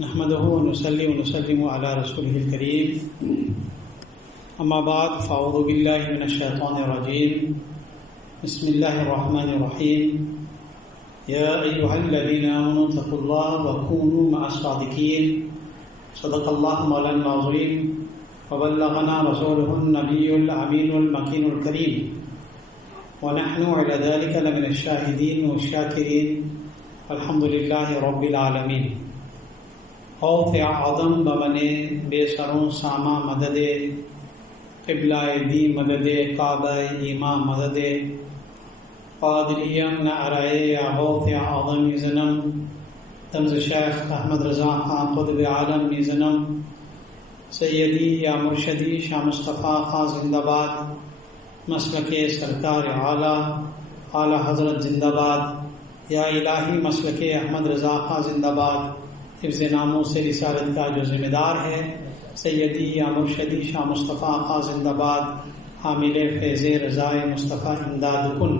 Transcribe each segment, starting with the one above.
नहमदुहु व नुसल्ली व नुसल्लिमु अला रसूलिहिल करीम अम्मा बाद फ़अऊज़ु बिल्लाहि मिनश शैतानिर रजीम बिस्मिल्लाहिर रहमानिर रहीम या अय्युहल्लज़ीना आमनू तक़ुल्लाह व कूनू मअस सादिक़ीन सदक़ल्लाहु मौलाना अज़ीम व बल्लगना रसूलुहुन नबियुल अमीनुल मकीनुल करीम व नहनु अला ज़ालिका लमिनश शाहिदीन व शाकिरीन अल्हम्दुलिल्लाहि रब्बिल आलमीन। खौफ आदम बमने बेसरों सामा मददे क़िबलाए दी मददे काबाए ईमा मददे क़ादिरियम न अराए या खौफ आदम जन्म तंज़ शेख अहमद रज़ा खान क़ुतब आलम जन्म सैयदी या मुर्शदी शाह मुस्तफ़ा खां जिंदाबाद मसलके सरकार आला हज़रत जिंदाबाद या इलाही मसलके अहमद रज़ा खां जिंदाबाद। हिफ्ज़ नामों से रिसालत का जो जिम्मेदार है सैयदी या मुर्शदी शाह मुस्तफ़ा खां जिंदाबाद हामिले फैज़े रज़ाए मुस्तफ़ा इमदाद कुन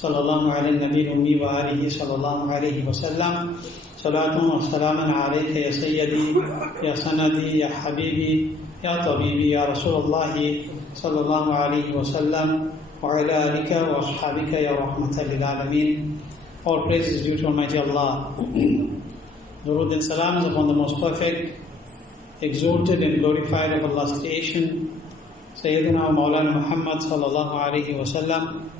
सल्लल्लाहु अलैहि नबी उम्मी व आलिहि सल्लल्लाहु अलैहि वसल्लम सलातुन व सलामन अलैका या सैयदी या सनदी या हबीबी या तबीबी या रसूलुल्लाह सल्लल्लाहु अलैहि वसल्लम व अला आलिका व अस्हाबिका या रहमतल लिल आलमीन। All praise is due to Almighty Allah. Durood and salam is upon the most perfect, exalted and glorified of Allah's creation, Sayyidina Mawlana Muhammad sallallahu alaihi wasallam.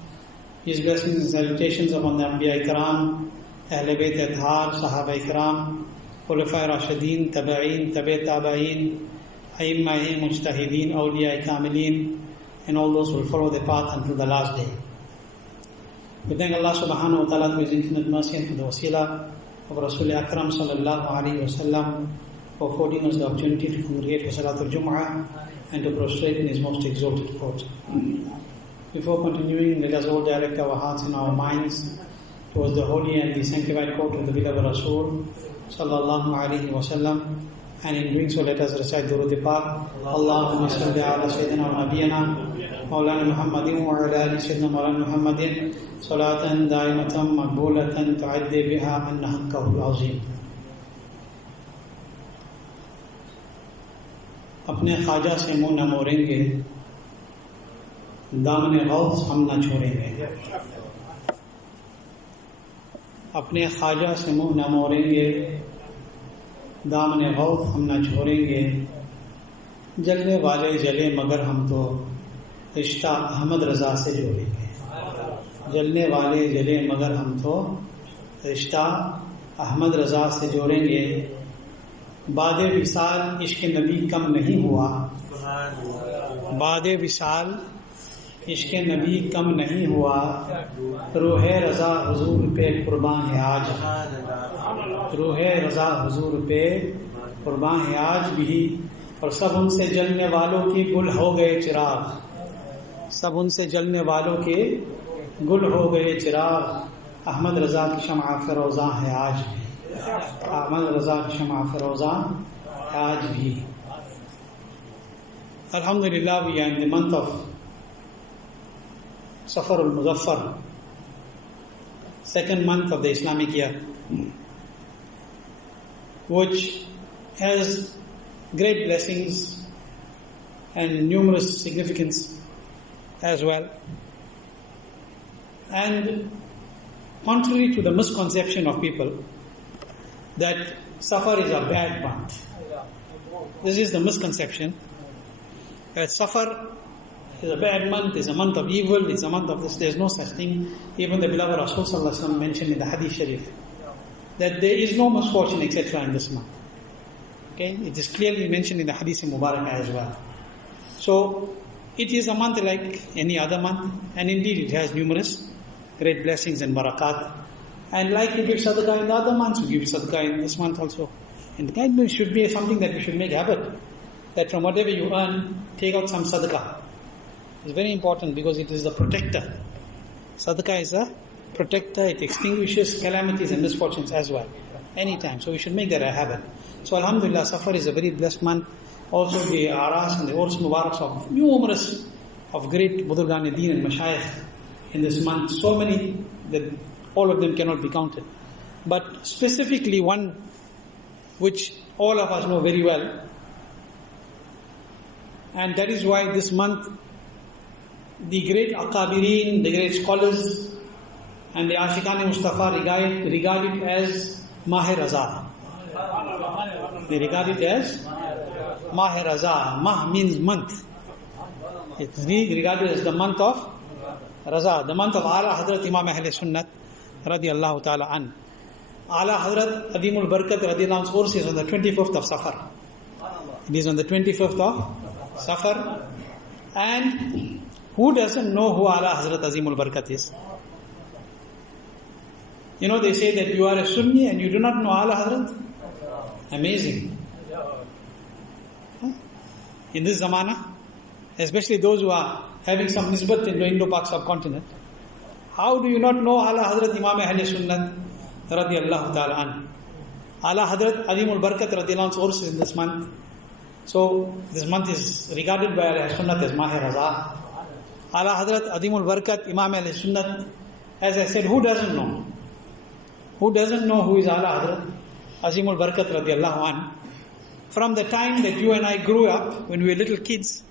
His blessings and salutations upon the Anbiya Ikram, Ahle Bayt Athhar, Sahaba Ikram, Khulafai Rashideen, Tabi'een, Tabi' Tabi'een, A'immai Mujtahideen, Awliya Kamileen, and all those who will follow their path until the last day. We thank Allah subhanahu wa ta'ala for His infinite mercy and for the wasila of Rasul Akram sallallahu alayhi wa sallam for affording us the opportunity to congregate for Salatul Jum'ah and to prostrate in His most exalted court. Before continuing, let us all direct our hearts and our minds towards the holy and the sanctified court of the beloved Rasul sallallahu alayhi wa sallam, and in doing so let us recite Durood Pak. Allahumma salli ala Sayyidina wa Nabiyana Mawlana Muhammadin wa ala ali Sayyidina Mawlana Muhammadin salatan daimatan maqbulatan tu'addi biha anna haqqahu al-azim. अपने ख्वाजा से मुंह न मोड़ेंगे, दामन गौस हम न छोड़ेंगे। अपने ख्वाजा से मुंह न मोड़ेंगे, दामन गौस हम न छोड़ेंगे। जलने वाले जले मगर हम तो रिश्ता अहमद रजा से जोड़ेंगे। जलने वाले जले मगर हम तो रिश्ता अहमद रजा से जोड़ेंगे। बादे विसाल इश्क नबी कम नहीं हुआ, बादे विसाल इश्क नबी कम नहीं हुआ। रूहे रजा हुजूर पे कुर्बान है आज, रूहे रजा हुजूर पे कुर्बान है आज भी। और सब उनसे जलने वालों की गुल हो गए चिराग, सब उनसे जलने वालों के गुल हो गए चिराग। अहमद रजा की शम्आ फिरोजा है आज भी, अहमद रजा की शम्आ फिरोजा आज भी। Alhamdulillah, we are in the month of Safar al-Muzaffar, second month of the Islamic year, which has great blessings and numerous significance as well. And contrary to the misconception of people that Safar is a bad month, this is the misconception that Safar is a bad month, is a month of evil, is a month of this. There is no such thing. Even the beloved Rasul sallallahu alaihi wasallam mentioned in the Hadith Sharif that there is no misfortune etc. in this month. Okay, it is clearly mentioned in the Hadith Mubarak as well. So it is a month like any other month, and indeed it has numerous great blessings and barakat. And like we give sadaqah in the other months, we give sadaqah in this month also. And it should be something that we should make habit, that from whatever you earn, take out some sadaqah. It's very important because it is the protector. Sadaqah is a protector. It extinguishes calamities and misfortunes as well, anytime. So we should make that a habit. So alhamdulillah, Safar is a very blessed month. Also the Aras and the Urs Mubaraks of numerous of great Budurgan Deen and Mashayikh in this month. So many that all of them cannot be counted. But specifically one which all of us know very well. And that is why this month, the great Akabirin, the great scholars, and the Ashiqan Mustafa regard it as Mah Raza. They regard it as Mah Raza. Mah means month. It's regarded as the month of Raza, the month of Ala Hadrat Imam Ahl Sunnat radiyallahu ta'ala an. Ala Hadrat Adimul Barakat radiyallahu anhu's course is on the 25th of Safar. It is on the 25th of Safar. And who doesn't know who Ala Hazrat Azimul Barakat is? You know, they say that you are a Sunni and you do not know Ala Hazrat. Amazing. In this zamana, especially those who are having some nisbat in the Indo-Pak subcontinent, how do you not know Ala Hazrat Imam Ahl Sunnat radiyallahu ta'ala an? Ala Hazrat Azimul Barakat radiyallahu anhu's course is in this month. So this month is regarded by Ahl Sunnat as Mah Raza. Ala Hazrat Adimul Barakat Imam Ahl Sunnat, as I said, who doesn't know? Who doesn't know who is Ala Hazrat Azimul Barakat radiyallahu an? From the time that you and I grew up, when we were little kids,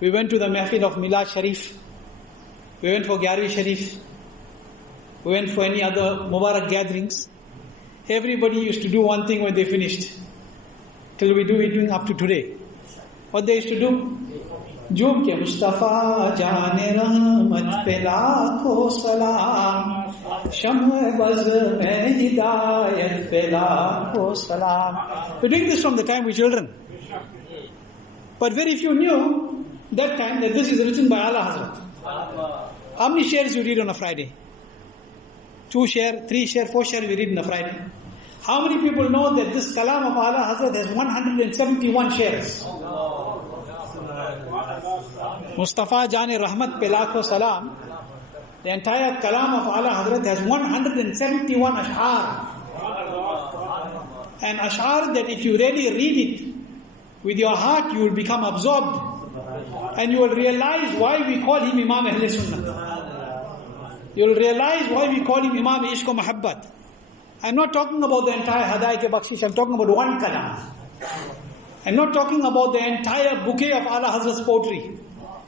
we went to the Mahfil of Milad Sharif, we went for Gyarvi Sharif, we went for any other Mubarak gatherings. Everybody used to do one thing when they finished, till we're doing up to today. What they used to do? Jum ke Mustafa Jane Rahmat pe lakho salam, Shamh baz mein hidayat pe lakho salam. We're doing this from the time we were children. But very few knew that time that this is written by Ala Hazrat. How many shares you read on a Friday? 2 share, 3 share, 4 share we read on a Friday. How many people know that this Kalam of Ala Hazrat has 171 shares? Mustafa Jane Rahmat pe lakho salam. The entire Kalam of Ala Hazrat has 171 ash'ar. An ash'ar that if you really read it with your heart, you will become absorbed. And you will realize why we call him Imam Ahl Sunnah. You will realize why we call him Imam Ishq wa Muhabbat. I'm not talking about the entire Hadayat-e-Bakshish, I'm talking about one kalam. I'm not talking about the entire bouquet of Ala Hazrat's poetry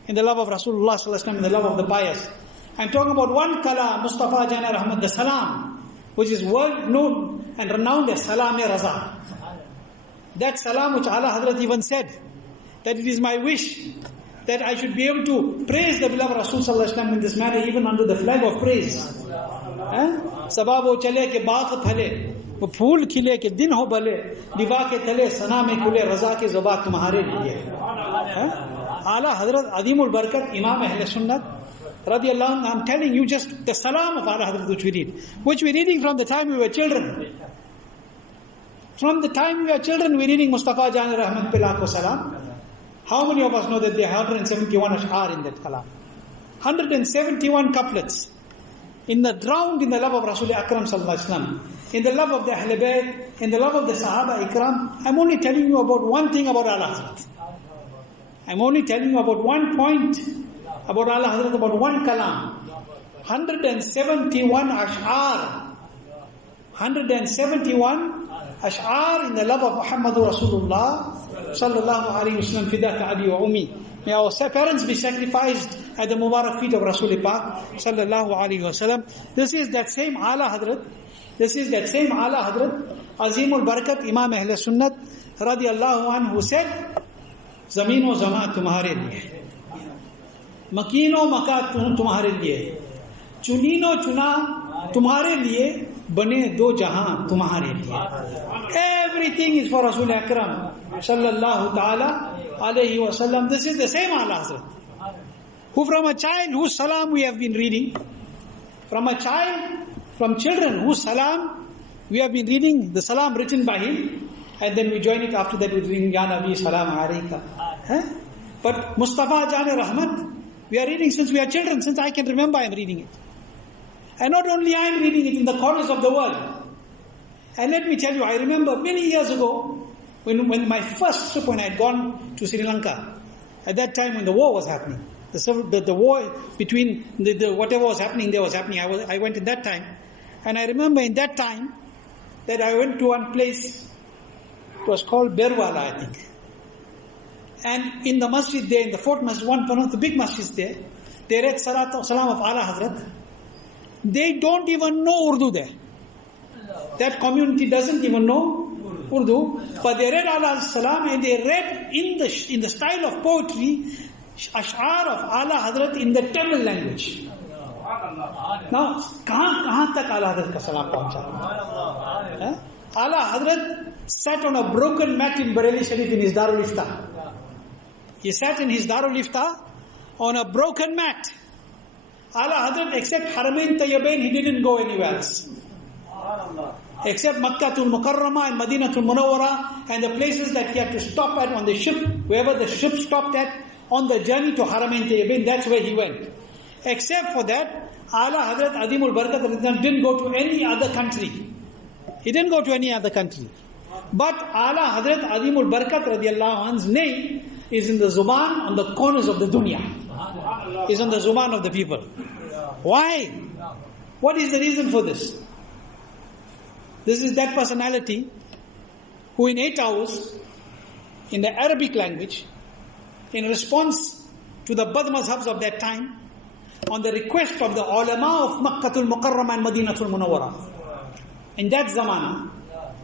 in the love of Rasulullah sallallahu alaihi wasallam, in the love of the pious. I'm talking about one kalam, Mustafa Jana Rahmat, the salam, which is world known and renowned as Salam-e-Raza. That salam which Ala Hazrat even said, that it is my wish that I should be able to praise the beloved Rasul sallallahu alaihi wasallam in this manner, even under the flag of praise. Sabab ho chale ke baaq phale, wo phool khile ke din ho bale, diwa ke tale sana mein khule, raza ke zubat tumhare liye. Ala Hazrat Adimul Barakat Imam Ahl Sunnat radiyallahu anhu, I'm telling you just the salam of Ala Hazrat which we're reading from the time we were children. From the time we were children, we're reading Mustafa Jane Rahmat pe lakho salam. How many of us know that there are 171 ash'ar in that kalam? 171 couplets. Drowned in the love of Rasul Akram sallallahu alaihi wasallam, in the love of the Ahl Bayt, in the love of the Sahaba Ikram. I'm only telling you about one thing about Ala Hazrat. I'm only telling you about one point about Ala Hazrat, about one kalam. 171 ash'ar. 171 ash'ar in the love of Muhammadur Rasulullah sallallahu alaihi wasallam, fidaka abi wa ummi. May our parents be sacrificed at the Mubarak feet of Rasul Pak sallallahu alaihi wasallam. This is that same Ala Hazrat. This is that same Ala Hazrat Azimul Barakat Imam Ahl Sunnat radiyallahu anhu, who said, Zameen o Zama tumhare liye, Makin o Makat tumhare liye, Chunin o Chuna tumhare liye, Bane do Jahan tumhare liye. Everything is for Rasul Akram sallallahu ta'ala alayhi wa sallam. This is the same Ala Hazrat, who from a child whose salam we have been reading, from children whose salam we have been reading, the salam written by him, and then we join it after that with reading Ya Nabi Salam Alayka. But Mustafa Jane Rahmat, we are reading since we are children, since I can remember I am reading it. And not only I am reading it in the corners of the world. And let me tell you, I remember many years ago, when my first trip, when I had gone to Sri Lanka, at that time when the war was happening, the war between whatever was happening there was happening. I went in that time, and I remember in that time that I went to one place It was called Berwala, I think. And in the masjid there, in the fourth masjid, one of the big masjids there, they read Salat wa Salam of Ala Hazrat. They don't even know Urdu there. That community doesn't even know Urdu, but they read Ala Salam and they read in the style of poetry Ash'ar of Ala Hazrat in the Tamil language. Now, kahan tak Ala Hazrat ka salam pahuncha? Ala Hazrat sat on a broken mat in Bareilly Sharif in his Darul Iftah. He sat in his Darul Iftah on a broken mat. Ala Hazrat, except Haramain Tayyibain, he didn't go anywhere else. Except Makkatul Mukarramah and Madinatul Munawwara and the places that he had to stop at on the ship, wherever the ship stopped at on the journey to Haramain Tayyibain, that's where he went. Except for that, Ala Hazrat Adimul Barakat didn't go to any other country. He didn't go to any other country. But Ala Hazrat Adimul Barakat radiallahu anhu's name is in the Zuban on the corners of the dunya. Is on the Zuban of the people. Why? What is the reason for this? This is that personality who in 8 hours, in the Arabic language, in response to the Bad Mazhabs of that time, on the request of the ulama of Makkatul Mukarramah and Madinatul Munawwara, in that zamana,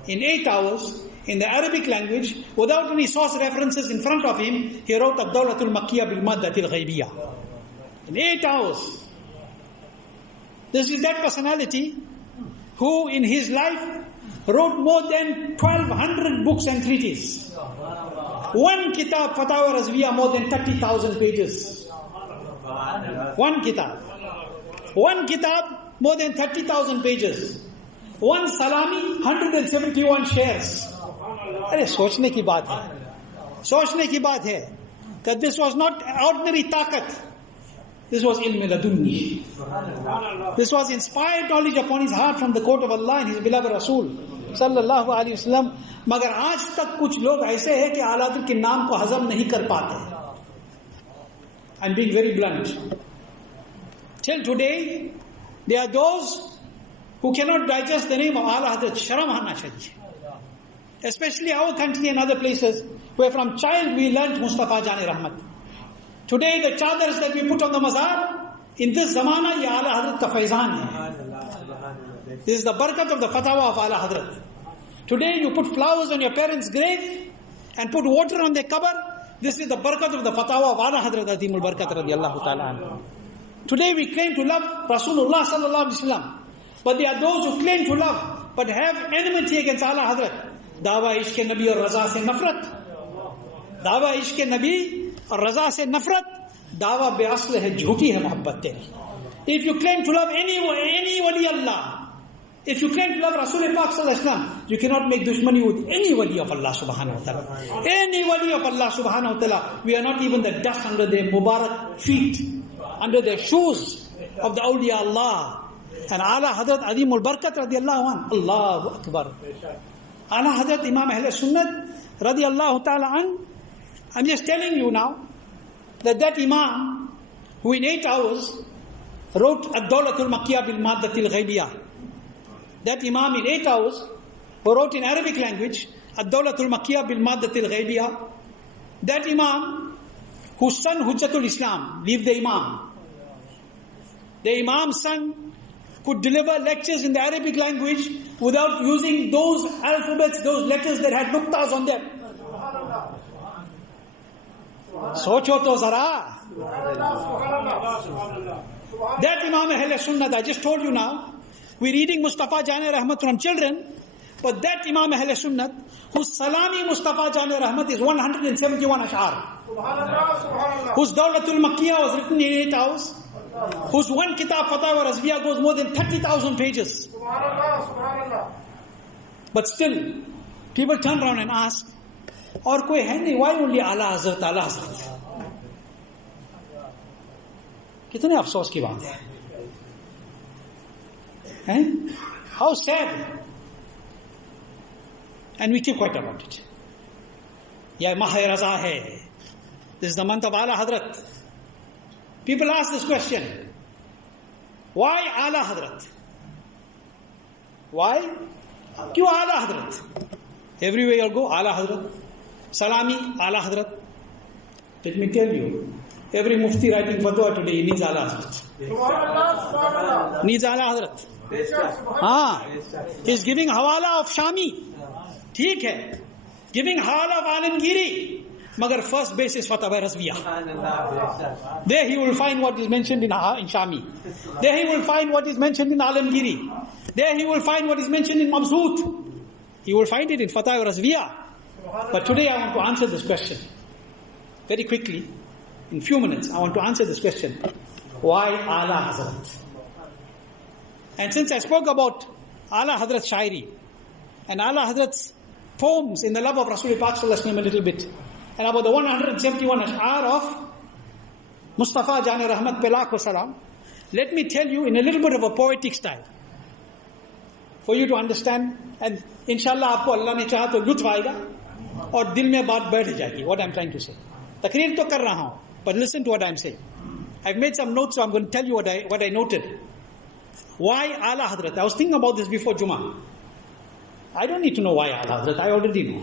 in 8 hours, in the Arabic language, without any source references in front of him, he wrote Ad-Dawlatul Makkiyah bil-Maddatil Ghaybiyah. In 8 hours. This is that personality who in his life wrote more than 1200 books and treatises. One kitab, Fatawa Razviya, more than 30,000 pages. One kitab. One kitab, more than 30,000 pages. One salami, 171 shares. अरे सोचने की बात है, सोचने की बात है that this was not ordinary taqat. This was ilm ladunni. This was inspired knowledge upon his heart from the court of Allah and his beloved Rasul sallallahu alaihi wasallam. मगर आज तक कुछ लोग ऐसे हैं कि आलात के नाम को हजम नहीं कर पाते. I'm being very blunt. Till today, there are those who cannot digest the name of Ala Hazrat. Sharam aana chahiye. Especially our country and other places, where from child we learnt Mustafa Jane Rahmat. Today the chadars that we put on the mazar, in this zamana, ya Ala Hazrat ka faizan hai. This is the barakat of the fatwa of Ala Hazrat. Today you put flowers on your parents' grave and put water on their qabr. This is the barakat of the fatwa of Ala Hazrat Adimul Barakat radiyallahu ta'ala anhu. Today we claim to love Rasulullah sallallahu alaihi wasallam, but there are those who claim to love but have enmity against Ala Hazrat. दावा इश्क़ नबी और रज़ा से नफरत, दावा इश्क़ नबी और रज़ा से नफरत, दावा बेअस्ल है, झूठी है मोहब्बत तेरी. If you claim to love any wali Allah, if you claim to love Rasul Pak sallallahu alaihi wasallam, you cannot make dushmani with any wali of Allah subhanahu wa ta'ala. Any wali of Allah subhanahu wa ta'ala, we are not even the dust under their Mubarak feet, under their shoes of the awliya Allah. And Ala Hazrat Adimul Barakat radiyallahu anhu, Allahu Akbar. Ala Hazrat Imam Ahl Sunnat radiyallahu ta'ala an. I'm just telling you now that Imam who in 8 hours wrote Ad-Dawlatul Makkiyah bil Maddatil Ghaybiyah. That Imam in 8 hours who wrote in Arabic language Ad-Dawlatul Makkiyah bil Maddatil Ghaybiyah. That Imam whose son Hujjatul Islam, leave the Imam. The Imam's son could deliver lectures in the Arabic language without using those alphabets, those letters that had nuktas on them. Socho to zara. That Imam Ahl Sunnat, I just told you now, we're reading Mustafa Jane Rahmat from children, but that Imam Ahl Sunnat, whose Salami Mustafa Jane Rahmat is 171 ash'ar, whose Dawlatul Makkiyah was written in 8 hours, whose one kitab Fatawa Razviya goes more than 30,000 pages. But still, people turn around and ask, और कोई है नहीं, why only Ala Hazrat, Ala Hazrat? कितने अफसोस की बात है? How sad. And we keep quiet about it. Ya Maha Raza hai. This is the month of Ala Hazrat. People ask this question. Why Ala Hazrat? Why? Kyun Ala Hazrat? Everywhere you'll go, Ala Hazrat. Salami, Ala Hazrat. Let me tell you, every mufti writing fatwa today needs Ala Hazrat. Needs Ala Hazrat. He's giving hawala of Shami. ठीक है. Giving hawala of Alamgiri. Magar first base is Fatwa Razviya. There he will find what is mentioned in Shami. There he will find what is mentioned in Alamgiri. There he will find what is mentioned in Mabsut. He will find it in Fatwa Razviya. But today I want to answer this question. Very quickly, in few minutes, I want to answer this question. Why Ala Hazrat? And since I spoke about Ala Hazrat Shairi and Ala Hazrat's poems in the love of Rasulullah Pak Sallallahu Alaihi Wasallam a little bit, and about the 171 ash'ar of Mustafa Jane Rahmat pe lakh salam, let me tell you in a little bit of a poetic style, for you to understand, and inshallah aapko Allah ne chaha to lutf aayega aur dil mein baat baith jayegi. What I'm trying to say. Takreer to kar raha hu, but listen to what I'm saying. I've made some notes, so I'm going to tell you what I noted. Why Ala Hazrat? I was thinking about this before Jummah. I don't need to know why Ala Hazrat. I already know.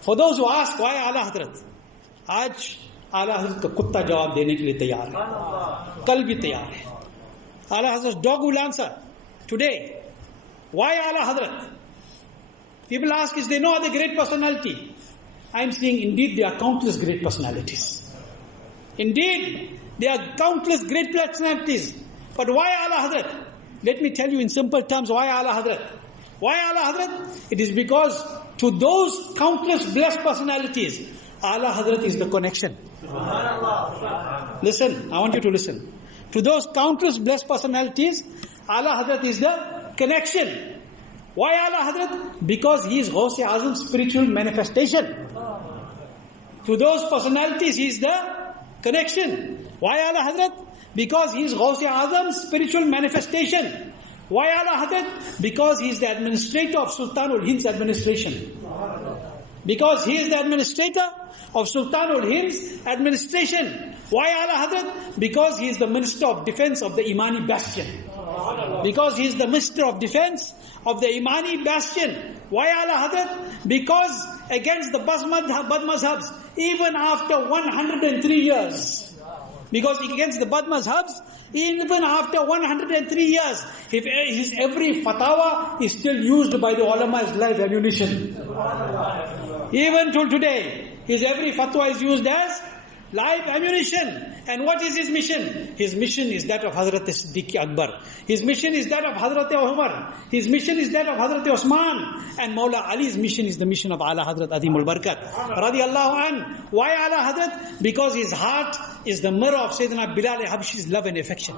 For those who ask why Ala Hazrat, आज Ala Hazrat का कुत्ता जवाब देने के लिए तैयार है, कल भी तैयार है. Ala Hazrat's dog will answer today. Why Ala Hazrat? People ask, is there no other great personality? I am saying, indeed, there are countless great personalities. Indeed, there are countless great personalities. But why Ala Hazrat? Let me tell you in simple terms, why Ala Hazrat? Why Ala Hazrat? It is because to those countless blessed personalities, Ala Hazrat is the connection. Listen, I want you to listen. To those countless blessed personalities, Ala Hazrat is the connection. Why Ala Hazrat? Because he is Ghaus-e Azam's spiritual manifestation. To those personalities, he is the connection. Why Ala Hazrat? Because he is Ghaus-e Azam's spiritual manifestation. Why Ala Hazrat? Because he is the administrator of Sultanul Hind's administration. Because he is the administrator of Sultanul Hind's administration. Why Ala Hazrat? Because he is the Minister of Defense of the Imani Bastion. Because he is the Minister of Defense of the Imani Bastion. Why Ala Hazrat? Because against the Bad Mazhabs, even after 103 years, because against the Bad Mazhabs, even after 103 years, his every fatwa is still used by the ulama as live ammunition. Even till today, his every fatwa is used as live ammunition. And what is his mission? His mission is that of Hazrat Siddiq Akbar. His mission is that of Hazrat Umar. His mission is that of Hazrat Osman. And Mawla Ali's mission is the mission of Ala Hazrat Adhimul Barakat radiyallahu an. Why Ala Hazrat? Because his heart is the mirror of Sayyidina Bilal Habshi's love and affection.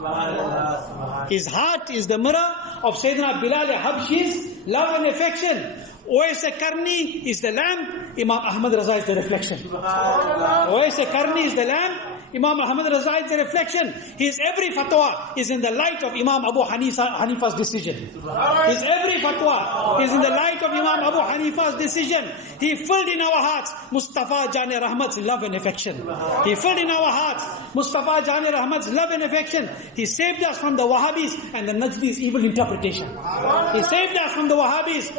His heart is the mirror of Sayyidina Bilal Habshi's love and affection. Owaise Karni is the lamp, Imam Ahmad Raza is the reflection. Owaise Karni is the lamp, Imam Ahmad Raza is the reflection. His every fatwa is in the light of Imam Abu Hanifa's decision. His every fatwa is in the light of Imam Abu Hanifa's decision. He filled in our hearts Mustafa Jane Rahmat's love and affection. He filled in our hearts Mustafa Jane Rahmat's love and affection. He saved us from the Wahhabis and the Najdis' evil interpretation. He saved us from the Wahhabis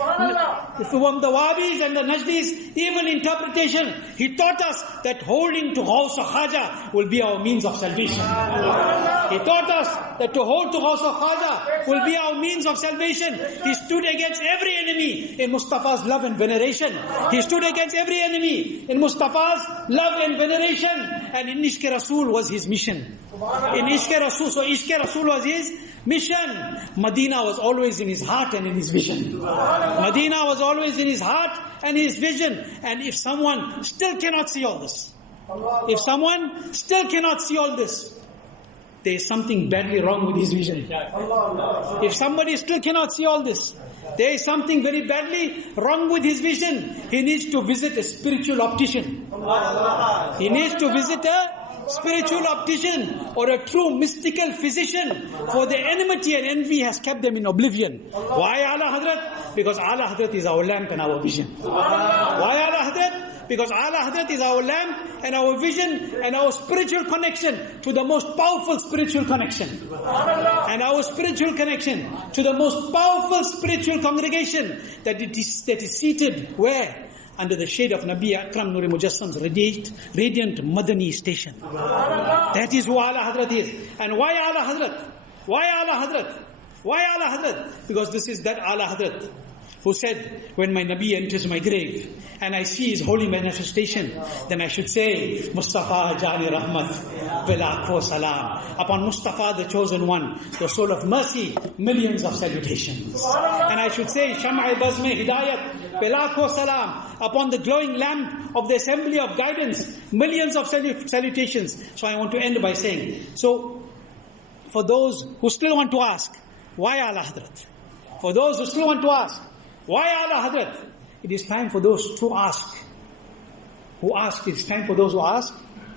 and the Najdis' evil interpretation. He taught us that holding to Ghaus Khaja will be our means of salvation. He taught us that to hold to Ghaus Khaja will be our means of salvation. He stood against every enemy in Mustafa's love and veneration. He stood against every enemy in Mustafa's love and veneration. And in Ishq Rasul was his mission. In Ishq Rasul, so Ishq Rasul was his mission. Medina was always in his heart and in his vision. Medina was always in his heart and his vision. And if someone still cannot see all this, there is something badly wrong with his vision. If somebody still cannot see all this, there is something very badly wrong with his vision. He needs to visit a spiritual optician. He needs to visit a spiritual optician or a true mystical physician, for the enmity and envy has kept them in oblivion. Why Ala Hazrat? Because Ala Hazrat is our lamp and our vision. Why Ala Hazrat? Because Ala Hadrat is our lamp and our vision and our spiritual connection to the most powerful spiritual connection. And our spiritual connection to the most powerful spiritual congregation that is seated where? Under the shade of Nabi Akram Nur Mujassam's radiant Madani station. That is who Ala Hadrat is. And why Ala Hadrat? Why Ala Hadrat? Why Ala Hadrat? Because this is that Ala Hadrat who said, when my Nabi enters my grave and I see his holy manifestation, then I should say, Mustafa Jani Rahmat, Bilakho Salam. Upon Mustafa, the chosen one, the soul of mercy, millions of salutations. And I should say, Sham'i Bazme Hidayat, Bilakho Salam. Upon the glowing lamp of the assembly of guidance, millions of salutations. So I want to end by saying, so for those who still want to ask, why Ala Hadrat? For those who still want to ask, why Ala Hadrat? It is time for those to ask. Who ask? It is time for those who ask,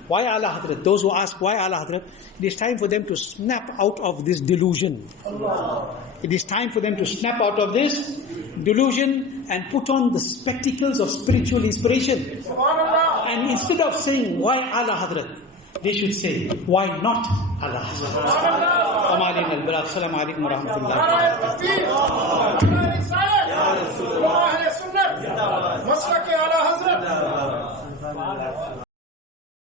why Ala Hadrat? Those who ask, why Ala Hadrat? It is time for them to snap out of this delusion. It is time for them to snap out of this delusion and put on the spectacles of spiritual inspiration. And instead of saying, why Ala Hadrat? They should say, why not Ala Hadrat? Assalamu alaikum wa rahmatullahi wa barakatuh.